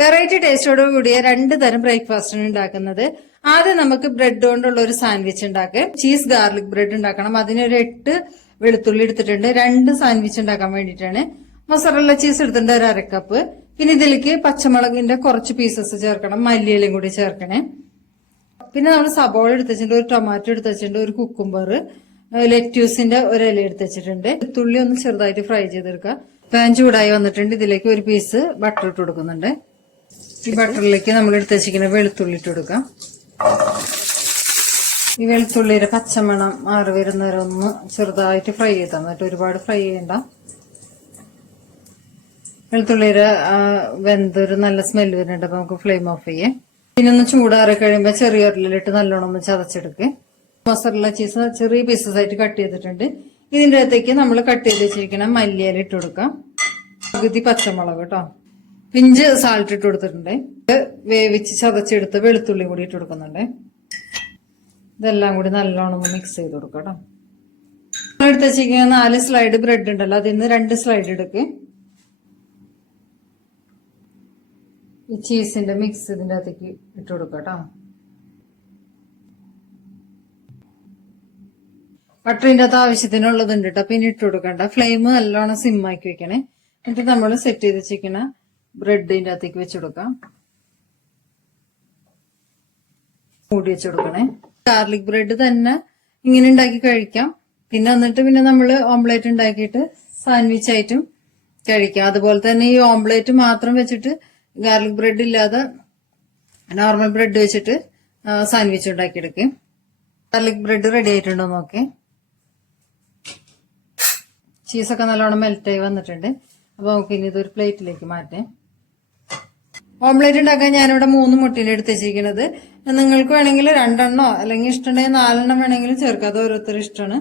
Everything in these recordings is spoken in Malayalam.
വെറൈറ്റി ടേസ്റ്റോട് കൂടിയ 2 തരം ബ്രേക്ക്ഫാസ്റ്റാണ് ഉണ്ടാക്കുന്നത്. ആദ്യം നമുക്ക് ബ്രെഡ് കൊണ്ടുള്ള ഒരു സാൻഡ്വിച്ച് ഉണ്ടാക്കുക. ചീസ് ഗാർലിക് ബ്രെഡ് ഉണ്ടാക്കണം. അതിനൊരു 8 വെളുത്തുള്ളി എടുത്തിട്ടുണ്ട്. 2 സാൻഡ്വിച്ച് ഉണ്ടാക്കാൻ വേണ്ടിയിട്ടാണ്. മൊസറല്ല ചീസ് എടുത്തിട്ടുണ്ട്, ഒരു 1/2 കപ്പ്. പിന്നെ ഇതിലേക്ക് പച്ചമുളകിന്റെ കുറച്ച് പീസസ് ചേർക്കണം, മല്ലിയിലയും കൂടി ചേർക്കണേ. പിന്നെ നമ്മൾ സബോള എടുത്ത് വെച്ചിട്ടുണ്ട്, ഒരു ടൊമാറ്റോ എടുത്ത് വെച്ചിട്ടുണ്ട്, ഒരു കുക്കുംബർ, ലെറ്റ്യൂസിന്റെ ഒരു ഇല എടുത്ത് വെച്ചിട്ടുണ്ട്. വെളുത്തുള്ളി ഒന്ന് ചെറുതായിട്ട് ഫ്രൈ ചെയ്തെടുക്കുക. പാൻ ചൂടായി വന്നിട്ടുണ്ട്. ഇതിലേക്ക് ഒരു പീസ് ബട്ടർ ഇട്ട് കൊടുക്കുന്നുണ്ട്. ഈ ബട്ടറിലേക്ക് നമ്മൾ എടുത്ത് വെച്ചിരിക്കുന്ന വെളുത്തുള്ളി ഇട്ട് കൊടുക്കാം. ഈ വെളുത്തുള്ളിയുടെ പച്ചമണം മാറി വരുന്നവരെ ഒന്ന് ചെറുതായിട്ട് ഫ്രൈ ചെയ്താൽ മതി, ഒരുപാട് ഫ്രൈ ചെയ്യണ്ട. വെളുത്തുള്ളിയുടെ വെന്തൊരു നല്ല സ്മെല്ല് വരുന്നുണ്ട്. അപ്പൊ നമുക്ക് ഫ്ലെയിം ഓഫ് ചെയ്യാം. പിന്നെ ഒന്ന് ചൂടാറി കഴിയുമ്പോൾ ചെറിയ ഉരുളിലിട്ട് നല്ലോണം ഒന്ന് ചതച്ചെടുക്കുക. മൊസറല്ല ചീസ് ചെറിയ പീസസ് ആയിട്ട് കട്ട് ചെയ്തിട്ടുണ്ട്. ഇതിന്റെ അകത്തേക്ക് നമ്മൾ കട്ട് ചെയ്ത് വെച്ചിരിക്കുന്ന മല്ലിയില ഇട്ട് കൊടുക്കാം. പകുതി പച്ചമുളക് കേട്ടോ, പിഞ്ച് സാൾട്ട് ഇട്ട് കൊടുത്തിട്ടുണ്ട്. വേവിച്ച് ചതച്ചെടുത്ത് വെളുത്തുള്ളി കൂടി ഇട്ട് കൊടുക്കുന്നുണ്ട്. ഇതെല്ലാം കൂടി നല്ലോണം ഒന്ന് മിക്സ് ചെയ്ത് കൊടുക്കാം കേട്ടോ. എടുത്ത് വെച്ചിരിക്കുന്ന 4 സ്ലൈഡ് ബ്രെഡ് ഉണ്ടല്ലോ, അതിൽ നിന്ന് 2 സ്ലൈഡ് എടുക്കുക. ഈ ചീസിന്റെ മിക്സ് ഇതിന്റെ അകത്തേക്ക് ഇട്ട് കൊടുക്കാം കേട്ടോ. ബട്ടറിന്റെ അകത്ത് ആവശ്യത്തിനുള്ളതുണ്ട് കേട്ടോ, പിന്നെ ഇട്ട് കൊടുക്കണ്ട. ഫ്ലെയിം നല്ലോണം സിമ്മാക്കി വെക്കണേ. എന്നിട്ട് നമ്മൾ സെറ്റ് ചെയ്ത് വെച്ചിരിക്കുന്ന ബ്രെഡിന്റെ അകത്തേക്ക് വെച്ച് കൊടുക്കാം. മൂടി വെച്ച് കൊടുക്കണേ. ഗാർലിക് ബ്രെഡ് തന്നെ ഇങ്ങനെ ഉണ്ടാക്കി കഴിക്കാം. പിന്നെ നമ്മൾ ഓംപ്ലേറ്റ് ഉണ്ടാക്കിയിട്ട് സാൻഡ്വിച്ച് ആയിട്ടും കഴിക്കാം. അതുപോലെ തന്നെ ഈ ഓംപ്ലേറ്റ് മാത്രം വെച്ചിട്ട് ഗാർലിക് ബ്രെഡ് ഇല്ലാതെ നോർമൽ ബ്രെഡ് വെച്ചിട്ട് സാൻഡ്വിച്ച് ഉണ്ടാക്കിയെടുക്കും. ഗാർലിക് ബ്രെഡ് റെഡി ആയിട്ടുണ്ടോ നോക്കേ. ചീസൊക്കെ നല്ലോണം മെൽറ്റായി വന്നിട്ടുണ്ട്. അപ്പൊ നമുക്ക് ഇനി ഇതൊരു പ്ലേറ്റിലേക്ക് മാറ്റാം. ഓംപ്ലേറ്റ് ഉണ്ടാക്കാൻ ഞാനിവിടെ 3 മുട്ടയാണ് എടുത്ത് വെച്ചിരിക്കുന്നത്. നിങ്ങൾക്ക് വേണമെങ്കിൽ 2 എണ്ണോ അല്ലെങ്കിൽ ഇഷ്ടമുണ്ടെങ്കിൽ 4 എണ്ണം വേണമെങ്കിലും ചേർക്കാം. അത് ഓരോരുത്തരും ഇഷ്ടമാണ്.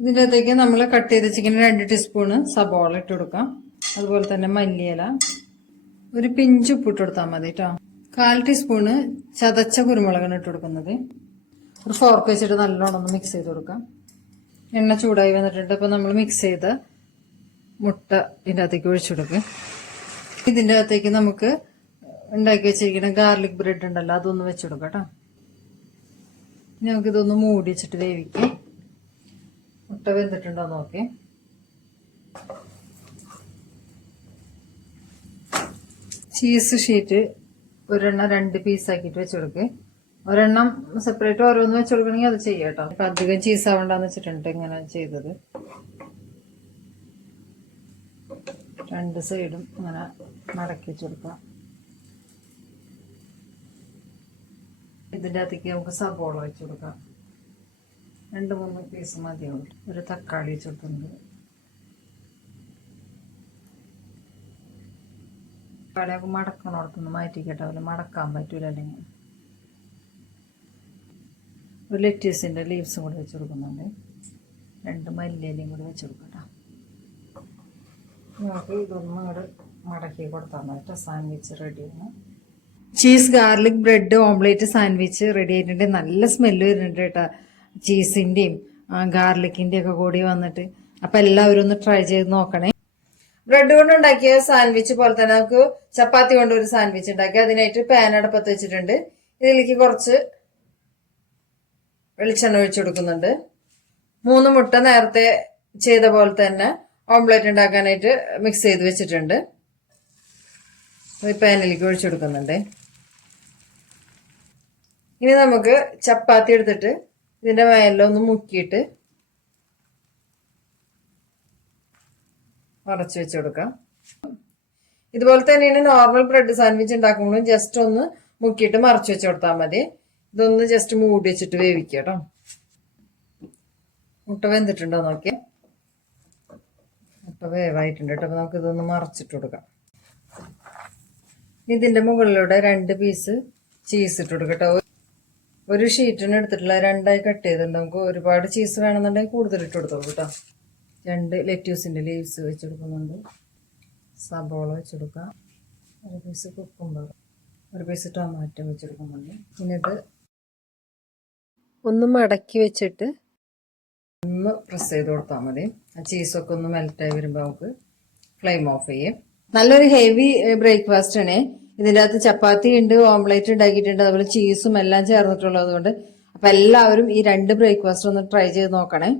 ഇതിൻ്റെ അകത്തേക്ക് നമ്മൾ കട്ട് ചെയ്ത് വെച്ചിരിക്കുന്ന 2 ടീസ്പൂണ് സബോള ഇട്ട് കൊടുക്കാം. അതുപോലെ തന്നെ മല്ലിയില, ഒരു പിഞ്ച് ഉപ്പ് ഇട്ട് കൊടുത്താൽ മതി കേട്ടോ. 1/4 ടീസ്പൂണ് ചതച്ച കുരുമുളകാണ് ഇട്ട് കൊടുക്കുന്നത്. ഒരു ഫോർക്ക് വെച്ചിട്ട് നല്ലോണം ഒന്ന് മിക്സ് ചെയ്ത് കൊടുക്കാം. എണ്ണ ചൂടായി വന്നിട്ടുണ്ട്. അപ്പൊ നമ്മൾ മിക്സ് ചെയ്ത മുട്ട ഇതിൻ്റെ അകത്തേക്ക് ഒഴിച്ചു കൊടുക്കുക. ഇതിൻ്റെ അകത്തേക്ക് നമുക്ക് ഉണ്ടാക്കി വെച്ചിരിക്കുന്ന ഗാർലിക് ബ്രെഡ് ഉണ്ടല്ലോ, അതൊന്ന് വെച്ച് കൊടുക്കാം കേട്ടോ. ഇനി നമുക്കിതൊന്ന് മൂടി വെച്ചിട്ട് വേവിക്കാം. മുട്ട വെന്തിട്ടുണ്ടോ നോക്കി. ചീസ് ഷീറ്റ് ഒരെണ്ണം 2 പീസാക്കിയിട്ട് വെച്ച് കൊടുക്കുക. ഒരെണ്ണം സെപ്പറേറ്റ് ഓരോന്ന് വെച്ച് കൊടുക്കണമെങ്കിൽ അത് ചെയ്യാം കേട്ടോ. അപ്പൊ അധികം ചീസ് ആവണ്ടെന്ന് വെച്ചിട്ടുണ്ട് ഇങ്ങനെ ചെയ്തത്. 2 സൈഡും ഇങ്ങനെ മടക്കി വെച്ച് കൊടുക്കാം. ഇതിൻ്റെ അകത്തേക്ക് നമുക്ക് സബോള വെച്ച് കൊടുക്കാം. 2-3 പീസ് മതിയാവും. ഒരു തക്കാളി വെച്ച് കൊടുക്കുന്നുണ്ട്. തക്കാളിയൊക്കെ മടക്കണോടത്തൊന്ന് മാറ്റിക്കട്ടെ, അവര് മടക്കാൻ പറ്റൂല അല്ലെങ്കിൽ. ഒരു ലെറ്റ്യൂസിന്റെ ലീവ്സും കൂടി വെച്ച് കൊടുക്കുന്നുണ്ട്. 2 മല്ലിയിലയും കൂടി വെച്ച് കൊടുക്കട്ടോ. നമുക്ക് ഇതൊന്നും ഇങ്ങോട്ട് മടക്കി കൊടുത്താൽ മതി. സാൻഡ്വിച്ച് റെഡിയാണ്. Cheese garlic bread omelette sandwich ready ആയിട്ടുണ്ട്. നല്ല സ്മെല്ല് വരുന്നുണ്ട് കേട്ടോ, ചീസിന്റെയും ഗാർലിക്കിന്റെയും ഒക്കെ കൂടി വന്നിട്ട്. അപ്പൊ എല്ലാവരും ഒന്ന് ട്രൈ ചെയ്ത് നോക്കണേ. ബ്രെഡ് കൊണ്ട് ഉണ്ടാക്കിയ സാൻഡ്വിച്ച് പോലെ തന്നെ നമുക്ക് ചപ്പാത്തി കൊണ്ട് ഒരു സാൻഡ്വിച്ച് ഉണ്ടാക്കി. അതിനായിട്ട് പാൻ അടുപ്പത്ത് വെച്ചിട്ടുണ്ട്. ഇതിലേക്ക് കുറച്ച് വെളിച്ചെണ്ണ ഒഴിച്ചു കൊടുക്കുന്നുണ്ട്. 3 മുട്ട നേരത്തെ ചെയ്ത പോലെ തന്നെ ഓംപ്ലേറ്റ് ഉണ്ടാക്കാനായിട്ട് മിക്സ് ചെയ്ത് വെച്ചിട്ടുണ്ട്. പാനിലേക്ക് ഒഴിച്ചു കൊടുക്കുന്നുണ്ട്. ഇനി നമുക്ക് ചപ്പാത്തി എടുത്തിട്ട് ഇതിന്റെ മേലെ ഒന്ന് മുക്കിയിട്ട് മറച്ചു വെച്ച് കൊടുക്കാം. ഇതുപോലെ തന്നെയാണ് നോർമൽ ബ്രെഡ് സാൻഡ്വിച്ച് ഉണ്ടാക്കുമ്പോഴും ജസ്റ്റ് ഒന്ന് മുക്കിയിട്ട് മറച്ചു വെച്ച് കൊടുത്താൽ മതി. ഇതൊന്ന് ജസ്റ്റ് മൂടി വെച്ചിട്ട് വേവിക്കുക കേട്ടോ. മുട്ട വെന്തിട്ടുണ്ടോ നോക്കിയാൽ. മുട്ട വേവായിട്ടുണ്ട് കേട്ടോ. അപ്പൊ നമുക്ക് ഇതൊന്ന് മറച്ചിട്ട് കൊടുക്കാം. ഇതിന്റെ മുകളിലൂടെ 2 പീസ് ചീസ് ഇട്ട് കൊടുക്കാം കേട്ടോ. ഒരു ഷീറ്റിന് എടുത്തിട്ടുള്ള 2ആയി കട്ട് ചെയ്തിട്ടുണ്ട്. നമുക്ക് ഒരുപാട് ചീസ് വേണമെന്നുണ്ടെങ്കിൽ കൂടുതൽ ഇട്ട് കൊടുത്തോളൂ കേട്ടോ. 2 ലെറ്റ്യൂസിന്റെ ലീവ്സ് വെച്ച് കൊടുക്കുന്നുണ്ട്. സബോള വെച്ച് കൊടുക്കാം. 1 പീസ് കുക്കുംബർ, 1 പീസ് ടൊമാറ്റോ വെച്ച് കൊടുക്കുന്നുണ്ട്. എന്നിട്ട് ഒന്ന് മടക്കി വെച്ചിട്ട് ഒന്ന് പ്രസ് ചെയ്ത് കൊടുത്താൽ മതി. ആ ചീസൊക്കെ ഒന്ന് മെൽറ്റായി വരുമ്പോൾ നമുക്ക് ഫ്ലെയിം ഓഫ് ചെയ്യും. നല്ലൊരു ഹെവി ബ്രേക്ക്ഫാസ്റ്റ് ആണ്. ഇതിൻ്റെ അകത്ത് ചപ്പാത്തി ഉണ്ട്, ഓംലേറ്റ് ഉണ്ടാക്കിയിട്ടുണ്ട്, അതുപോലെ ചീസും എല്ലാം ചേർന്നിട്ടുള്ളത് കൊണ്ട്. അപ്പൊ എല്ലാവരും ഈ 2 ബ്രേക്ക്ഫാസ്റ്റ് ഒന്ന് ട്രൈ ചെയ്ത് നോക്കണേ.